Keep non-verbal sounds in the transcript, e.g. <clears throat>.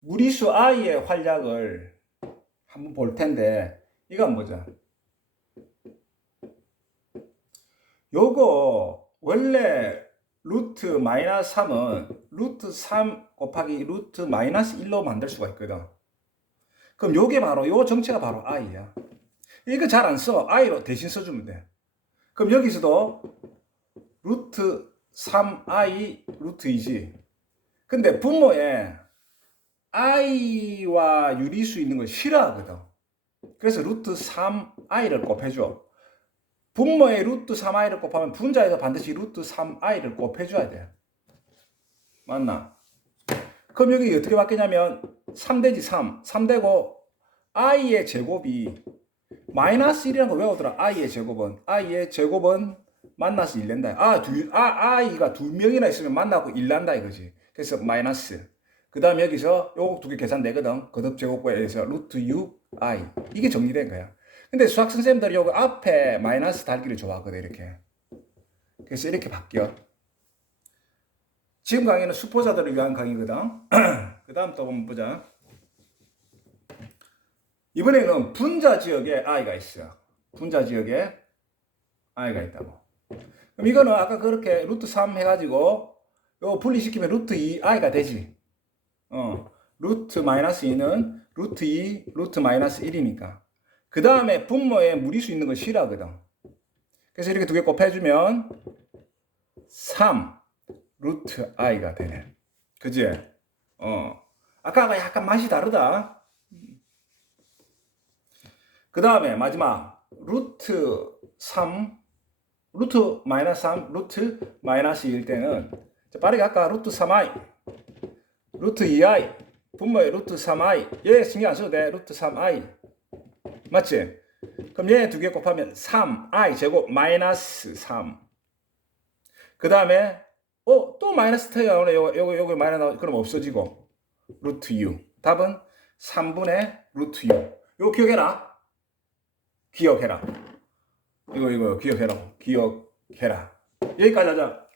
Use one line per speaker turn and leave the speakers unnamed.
무리수 i의 활약을 한번 볼 텐데 이건 뭐죠? 요거 원래 루트 마이너스 3은 루트 3 곱하기 루트 마이너스 1로 만들 수가 있거든. 그럼 요게 바로 요 정체가 바로 i야. 이거 잘 안 써. i로 대신 써주면 돼. 그럼 여기서도 루트 3i 루트 2지. 근데 분모에 i와 유리수 있는 걸 싫어하거든. 그래서 루트 3i를 곱해줘. 분모에 루트 3i를 곱하면 분자에도 반드시 루트 3i를 곱해줘야 돼. 맞나? 그럼 여기 어떻게 바뀌냐면 3대지 3. 3대고 i의 제곱이 마이너스 1이라는 거 외우더라. i의 제곱은. i의 제곱은 만나서 1 낸다. 아, 두, 아, i가 두 명이나 있으면 만나고 1 난다 이거지. 그래서 마이너스. 그 다음 여기서 요거 두개 계산 되거든. 거듭 제곱과 에서 루트 6i. 이게 정리된 거야. 근데 수학 선생님들이 요거 앞에 마이너스 달기를 좋아하거든, 이렇게. 그래서 이렇게 바뀌어. 지금 강의는 수포자들을 위한 강의거든. <clears throat> 그 다음 또 한번 보자. 이번에는 분자 지역에 i가 있어. 분자 지역에 i가 있다고. 그럼 이거는 아까 그렇게 루트 3 해가지고 요 분리시키면 루트 2 i가 되지. 어, 루트 마이너스 2는 루트 2 루트 마이너스 1이니까. 그 다음에 분모에 무리수 있는 거 싫어하거든. 그래서 이렇게 두 개 곱해주면 3 루트 i가 되네. 그지? 어. 아까가 약간 맛이 다르다. 그 다음에 마지막 루트 3 루트 마이너스 3 루트 마이너스 1 때는 자, 빠르게 아까 루트 3i 루트 2i 분모의 루트 3i 얘 신경 안 써도 돼. 루트 3i 맞지? 그럼 얘 두 개 곱하면 3i 제곱 마이너스 3그 다음에 어? 또 마이너스 태가 나오네. 요거 요거 요거 마이너스 나오 그럼 없어지고. 루트 6 답은 3분의 루트 6 요거 기억해라. 기억해라. 이거 이거 기억해라. 기억해라. 여기까지 하자